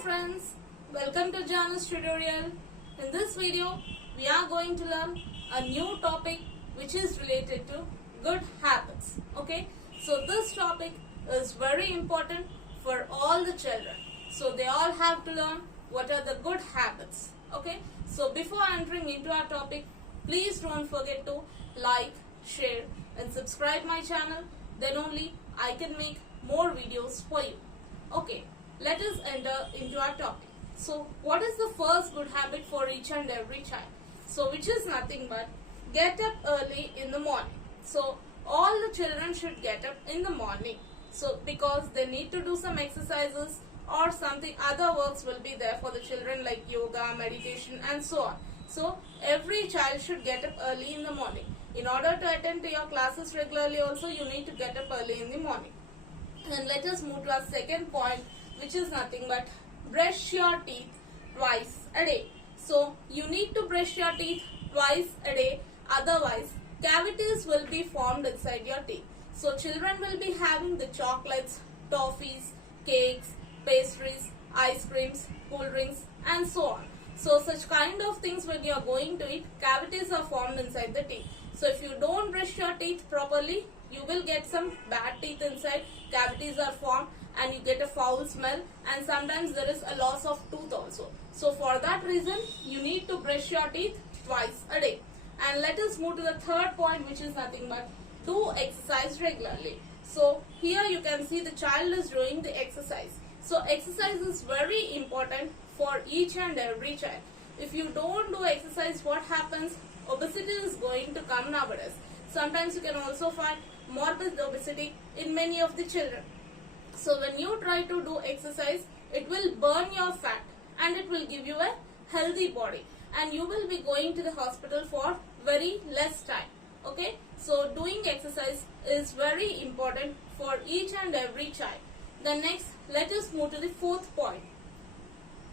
friends, welcome to Janus tutorial. In this video, we are going to learn a new topic which is related to good habits. Okay, so this topic is very important for all the children. So they all have to learn what are the good habits. Okay, so before entering into our topic, please don't forget to like, share and subscribe my channel. Then only I can make more videos for you. Okay, let us enter into our topic. So, what is the first good habit for each and every child? So, which is nothing but get up early in the morning. So, all the children should get up in the morning. So, because they need to do some exercises or something other works will be there for the children like yoga, meditation and so on. So, every child should get up early in the morning. In order to attend to your classes regularly also, you need to get up early in the morning. And let us move to our second point, which is nothing but brush your teeth twice a day. So you need to brush your teeth twice a day, otherwise cavities will be formed inside your teeth. So children will be having the chocolates, toffees, cakes, pastries, ice creams, cool drinks and so on. So such kind of things when you are going to eat, cavities are formed inside the teeth. So if you don't brush your teeth properly, you will get some bad teeth inside, cavities are formed and you get a foul smell and sometimes there is a loss of tooth also. So for that reason, you need to brush your teeth twice a day. And let us move to the third point, which is nothing but do exercise regularly. So here you can see the child is doing the exercise. So exercise is very important for each and every child. If you don't do exercise, what happens? Obesity is going to come nowadays. Sometimes you can also find morbid obesity in many of the children. So when you try to do exercise, it will burn your fat and it will give you a healthy body. And you will be going to the hospital for very less time. Okay, so doing exercise is very important for each and every child. Then next, let us move to the fourth point.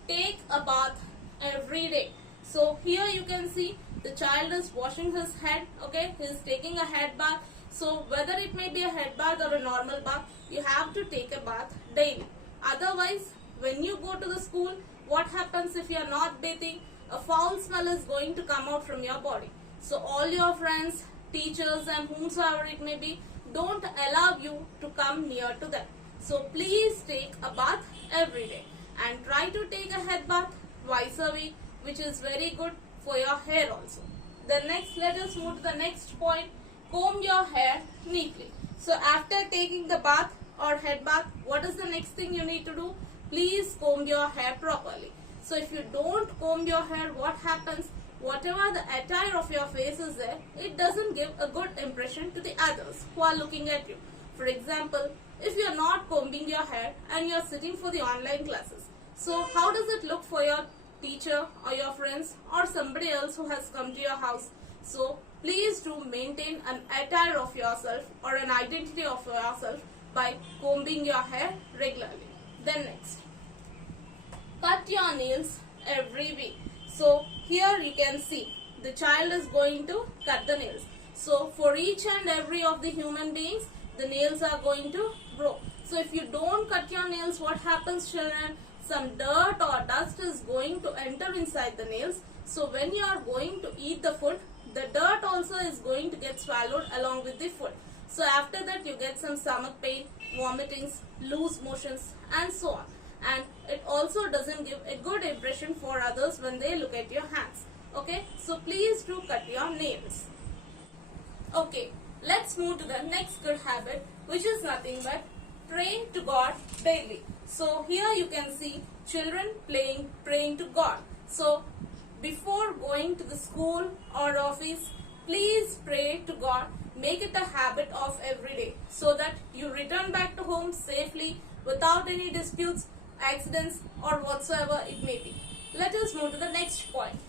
Take a bath every day. So here you can see the child is washing his head. Okay, he is taking a head bath. So whether it may be a head bath or a normal bath, you have to take a bath daily. Otherwise, when you go to the school, what happens if you are not bathing? A foul smell is going to come out from your body. So all your friends, teachers and whomsoever it may be, don't allow you to come near to them. So please take a bath every day and try to take a head bath twice a week, which is very good for your hair also. Then next, let us move to the next point. Comb your hair neatly. So after taking the bath or head bath, what is the next thing you need to do? Please comb your hair properly. So if you don't comb your hair, what happens? Whatever the attire of your face is there, it doesn't give a good impression to the others who are looking at you. For example, if you are not combing your hair and you are sitting for the online classes, so how does it look for your teacher or your friends or somebody else who has come to your house? So please do maintain an attire of yourself or an identity of yourself by combing your hair regularly. Then next, cut your nails every week. So here you can see the child is going to cut the nails. So for each and every of the human beings, the nails are going to grow. So if you don't cut your nails, what happens, children? Some dirt or dust is going to enter inside the nails. So when you are going to eat the food, the dirt also is going to get swallowed along with the food. So after that you get some stomach pain, vomitings, loose motions and so on. And it also doesn't give a good impression for others when they look at your hands. Okay, so please do cut your nails. Okay, let's move to the next good habit, which is nothing but pray to God daily. So here you can see children praying to God. So before going to the school or office, please pray to God. Make it a habit of every day so that you return back to home safely without any disputes, accidents or whatsoever it may be. Let us move to the next point.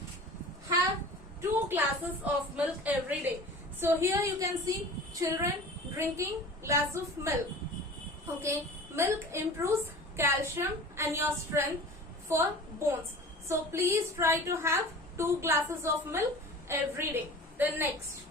Have 2 glasses of milk every day. So here you can see children drinking glass of milk. Okay, milk improves calcium and your strength for bones. So please try to have 2 glasses of milk every day. Then next,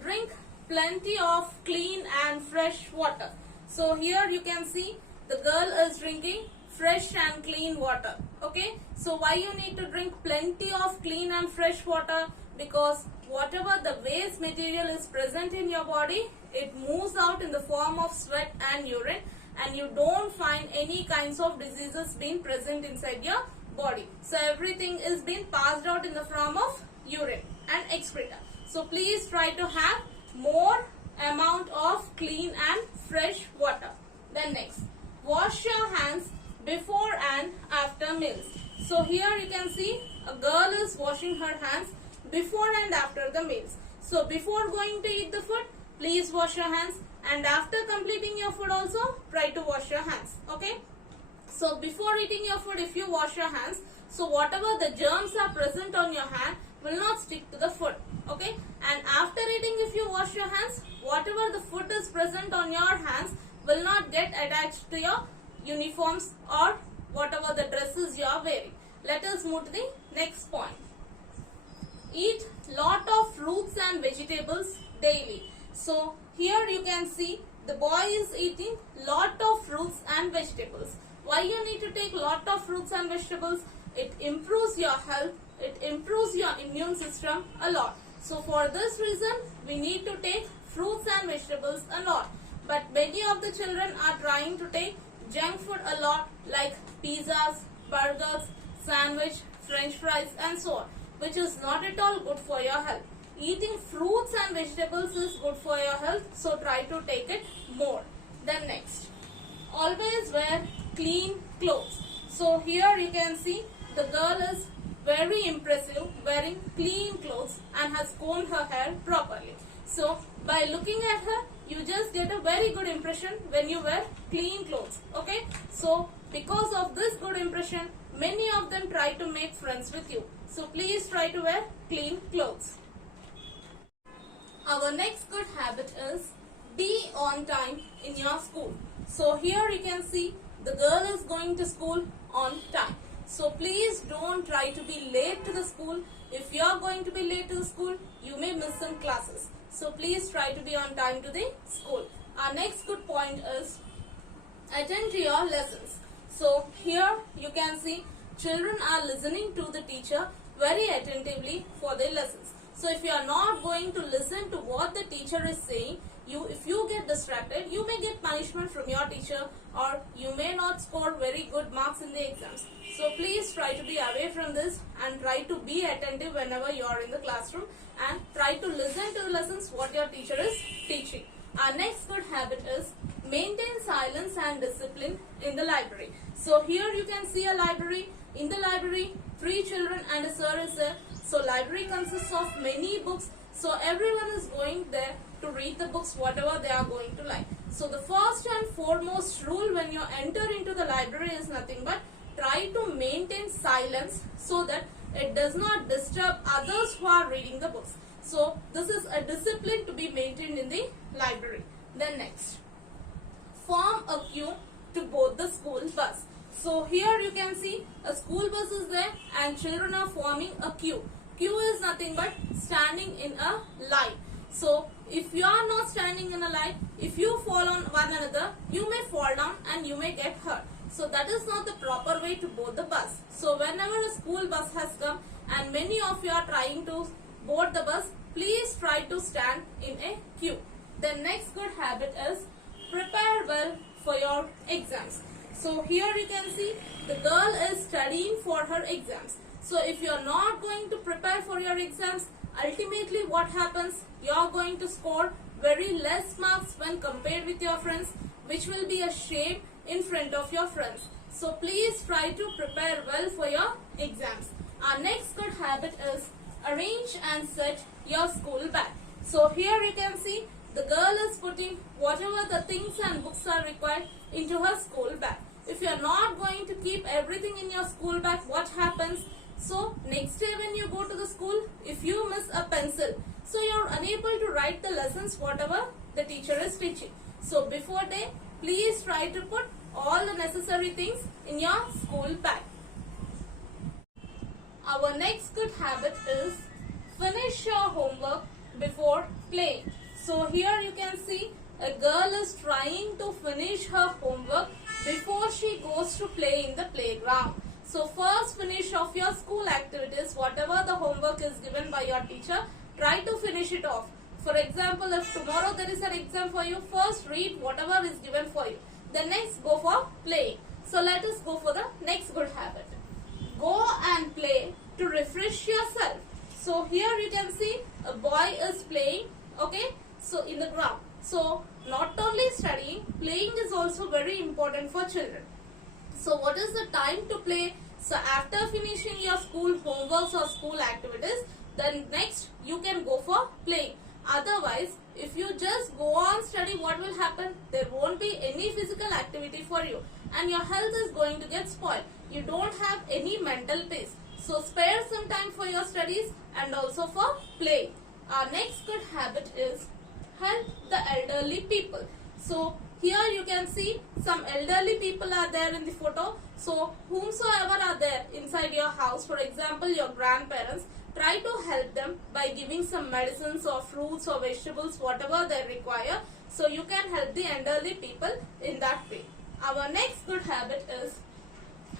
drink plenty of clean and fresh water. So here you can see the girl is drinking fresh and clean water. Okay, so why you need to drink plenty of clean and fresh water? Because whatever the waste material is present in your body, it moves out in the form of sweat and urine, and you don't find any kinds of diseases being present inside your body. So everything is being passed out in the form of urine and excreta. So please try to have more amount of clean and fresh water. Then next, wash your hands before and after meals. So here you can see a girl is washing her hands before and after the meals. So before going to eat the food, please wash your hands, and after completing your food also try to wash your hands. Okay, so before eating your food, if you wash your hands, so whatever the germs are present on your hand will not stick to the food. Okay, and after eating, if you wash your hands, whatever the food is present on your hands will not get attached to your uniforms or whatever the dresses you are wearing. Let us move to the next point. Eat lot of fruits and vegetables daily. So here you can see the boy is eating lot of fruits and vegetables. Why you need to take lot of fruits and vegetables? It improves your health, it improves your immune system a lot. So for this reason, we need to take fruits and vegetables a lot. But many of the children are trying to take junk food a lot, like pizzas, burgers, sandwich, french fries and so on, which is not at all good for your health. Eating fruits and vegetables is good for your health, so try to take it more. Then next, always wear clean clothes. So here you can see the girl is very impressive, wearing clean clothes and has combed her hair properly. So by looking at her, you just get a very good impression when you wear clean clothes. Okay, so because of this good impression, many of them try to make friends with you. So please try to wear clean clothes. Our next good habit is be on time in your school. So here you can see the girl is going to school on time. So please don't try to be late to the school. If you are going to be late to the school, you may miss some classes. So please try to be on time to the school. Our next good point is attend to your lessons. So here you can see children are listening to the teacher very attentively for their lessons. So if you are not going to listen to what the teacher is saying, if you get distracted, you may get punishment from your teacher, or you may not score very good marks in the exams. So please try to be away from this and try to be attentive whenever you are in the classroom, and try to listen to the lessons what your teacher is teaching. Our next good habit is maintain silence and discipline in the library. So here you can see a library. In the library, 3 children and a sir is there. So library consists of many books. So everyone is going there to read the books whatever they are going to like. So the first and foremost rule when you enter into the library is nothing but try to maintain silence so that it does not disturb others who are reading the books. So this is a discipline to be maintained in the library. Then next, form a queue to board the school bus. So here you can see a school bus is there and children are forming a queue. Queue is nothing but standing in a line. So if you are not standing in a line, if you fall on one another, you may fall down and you may get hurt. So that is not the proper way to board the bus. So whenever a school bus has come and many of you are trying to board the bus, please try to stand in a queue. The next good habit is prepare well for your exams. So here you can see the girl is studying for her exams. So if you are not going to prepare for your exams, ultimately what happens? You are going to score very less marks when compared with your friends, which will be a shame in front of your friends. So please try to prepare well for your exams. Our next good habit is arrange and set your school bag. So here you can see the girl is putting whatever the things and books are required into her school bag. If you are not going to keep everything in your school bag, what happens? So next day when you go to the school, if you miss a pencil, so you are unable to write the lessons whatever the teacher is teaching. So before day, please try to put all the necessary things in your school bag. Our next good habit is finish your homework before playing. So here you can see a girl is trying to finish her homework before she goes to play in the playground. So first finish off your school activities, whatever the homework is given by your teacher, try to finish it off. For example, if tomorrow there is an exam for you, first read whatever is given for you. Then next go for playing. So let us go for the next good habit. Go and play to refresh yourself. So here you can see a boy is playing, okay, so in the ground. So not only studying, playing is also very important for children. So what is the time to play? So after finishing your school homeworks or school activities, then next you can go for playing. Otherwise, if you just go on study, what will happen? There won't be any physical activity for you and your health is going to get spoiled. You don't have any mental peace. So spare some time for your studies and also for playing. Our next good habit is help the elderly people. So here you can see some elderly people are there in the photo. So whomsoever are there inside your house, for example your grandparents, try to help them by giving some medicines or fruits or vegetables, whatever they require. So you can help the elderly people in that way. Our next good habit is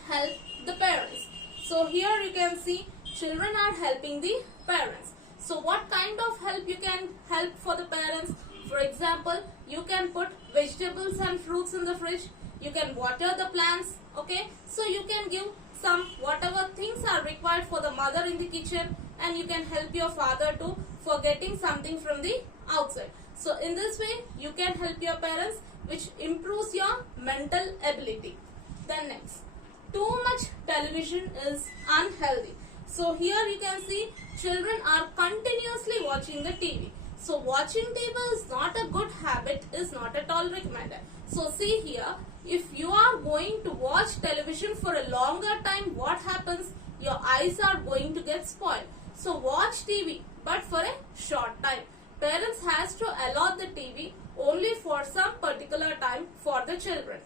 help the parents. So here you can see children are helping the parents. So what kind of help you can help for the parents? For example, you can put vegetables and fruits in the fridge. You can water the plants, okay? So you can give some whatever things are required for the mother in the kitchen, and you can help your father too for getting something from the outside. So in this way you can help your parents, which improves your mental ability. Then next, too much television is unhealthy. So here you can see children are continuously watching the TV. So watching TV is not a good habit, is not at all recommended. So see here, if you are going to watch television for a longer time, what happens? Your eyes are going to get spoiled. So watch TV, but for a short time. Parents has to allot the TV only for some particular time for the children.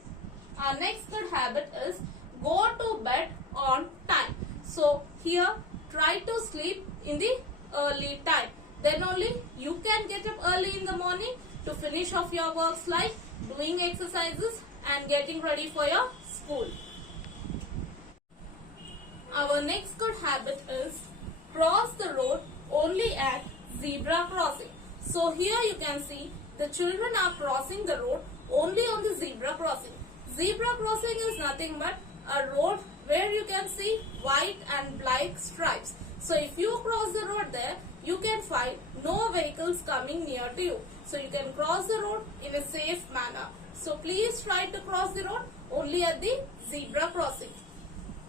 Our next good habit is go to bed on time. So here try to sleep in the early time. Then only you can get up early in the morning to finish off your works like doing exercises and getting ready for your school. Our next good habit is cross the road only at zebra crossing. So here you can see the children are crossing the road only on the zebra crossing. Zebra crossing is nothing but a road where you can see white and black stripes. So if you cross the road there, you can find no vehicles coming near to you. So you can cross the road in a safe manner. So please try to cross the road only at the zebra crossing.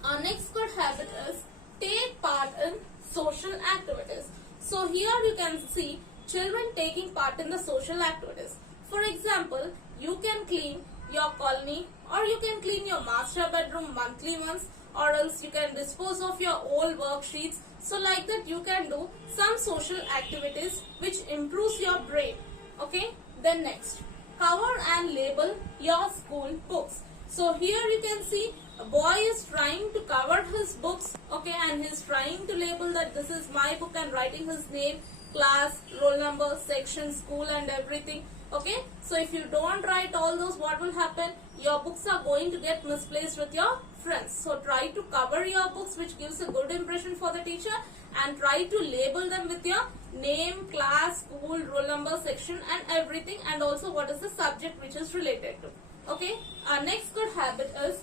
Our next good habit is take part in social activities. So here you can see children taking part in the social activities. For example, you can clean your colony or you can clean your master bedroom monthly once, or else you can dispose of your old worksheets. So like that you can do some social activities which improves your brain. Okay. Then next, cover and label your school books. So here you can see a boy is trying to cover his books, okay, and he is trying to label that this is my book and writing his name, class, roll number, section, school and everything. Okay, so if you don't write all those, what will happen? Your books are going to get misplaced with your friends. So try to cover your books, which gives a good impression for the teacher, and try to label them with your name, class, school, roll number, section and everything, and also what is the subject which is related to. Okay, our next good habit is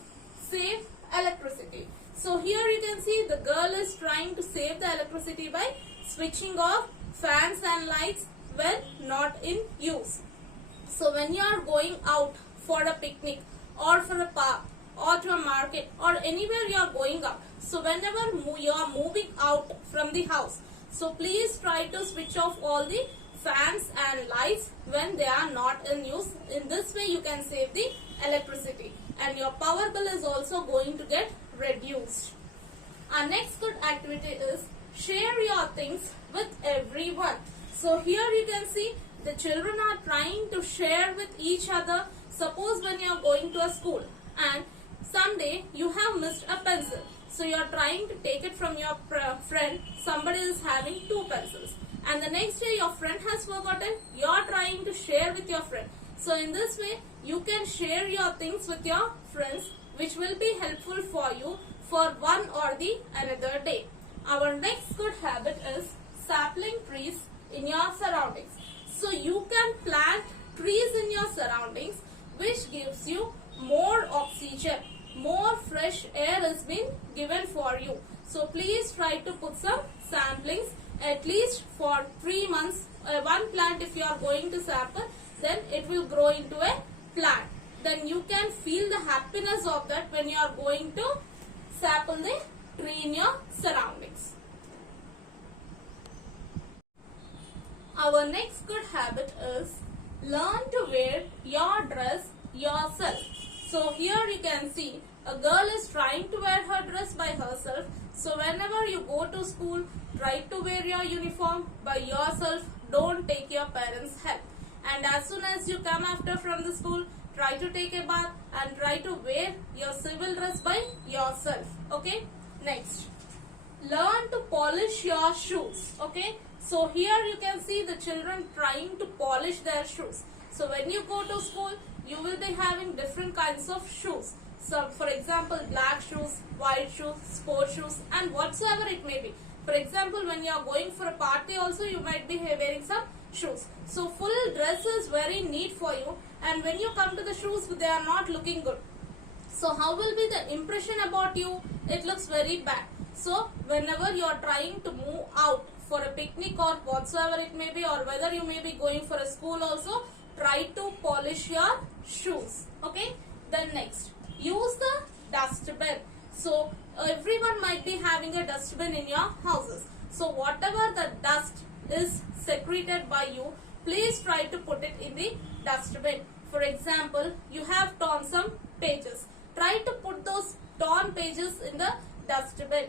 save electricity. So here you can see the girl is trying to save the electricity by switching off fans and lights when not in use. So when you are going out for a picnic or for a park or to a market or anywhere you are going out, so whenever you are moving out from the house, so please try to switch off all the fans and lights when they are not in use. In this way you can save the electricity and your power bill is also going to get reduced. Our next good activity is share your things with everyone. So here you can see the children are trying to share with each other. Suppose when you are going to a school and someday you have missed a pencil. So you are trying to take it from your friend. Somebody is having 2 pencils. And the next day your friend has forgotten. You are trying to share with your friend. So in this way, you can share your things with your friends, which will be helpful for you for one or the another day. Our next good habit is sapling trees in your surroundings. So you can plant trees in your surroundings, which gives you more oxygen, more fresh air is being given for you. So please try to put some samplings at least for 3 months. One plant, if you are going to sample, then it will grow into a plant. Then you can feel the happiness of that when you are going to sample the tree in your surroundings. Our next good habit is learn to wear your dress yourself. So here you can see a girl is trying to wear her dress by herself. So whenever you go to school, try to wear your uniform by yourself. Don't take your parents' help. And as soon as you come after from the school, try to take a bath and try to wear your civil dress by yourself. Okay. Next, learn to polish your shoes. Okay. So here you can see the children trying to polish their shoes. So when you go to school, you will be having different kinds of shoes. So for example, black shoes, white shoes, sport shoes, and whatsoever it may be. For example, when you are going for a party also, you might be wearing some shoes. So full dress is very neat for you, and when you come to the shoes, they are not looking good. So how will be the impression about you? It looks very bad. So whenever you are trying to move out for a picnic or whatsoever it may be, or whether you may be going for a school also, try to polish your shoes. Okay. Then next, use the dustbin. So everyone might be having a dustbin in your houses. So whatever the dust is secreted by you, please try to put it in the dustbin. For example, you have torn some pages. Try to put those torn pages in the dustbin.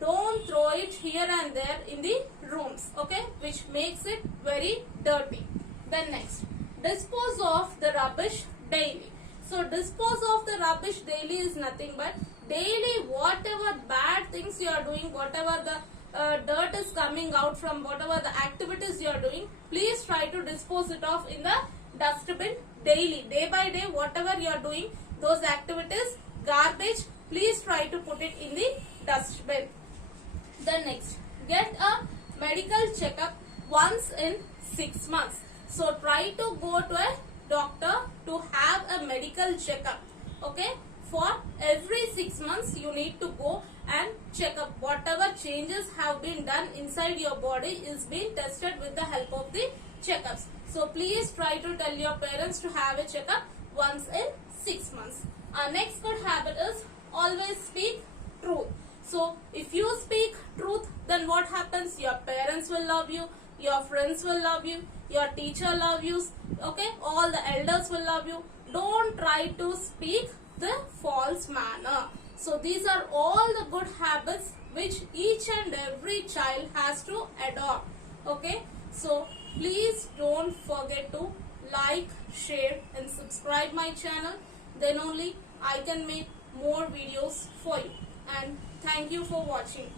Don't throw it here and there in the rooms, okay, which makes it very dirty. Then next, dispose of the rubbish daily. So dispose of the rubbish daily is nothing but daily whatever bad things you are doing, whatever the dirt is coming out from whatever the activities you are doing, please try to dispose it off in the dustbin daily. Day by day, whatever you are doing, those activities, garbage, please try to put it in the dustbin. Then next, get a medical checkup once in 6 months. So try to go to a doctor to have a medical checkup. Okay, for every 6 months you need to go and check up. Whatever changes have been done inside your body is being tested with the help of the checkups. So please try to tell your parents to have a checkup once in 6 months. Our next good habit is always speak truth. So if you speak truth, then what happens? Your parents will love you, your friends will love you, your teacher love you, okay, all the elders will love you. Don't try to speak the false manner. So these are all the good habits which each and every child has to adopt. Okay, so please don't forget to like, share and subscribe my channel. Then only I can make more videos for you. And thank you for watching.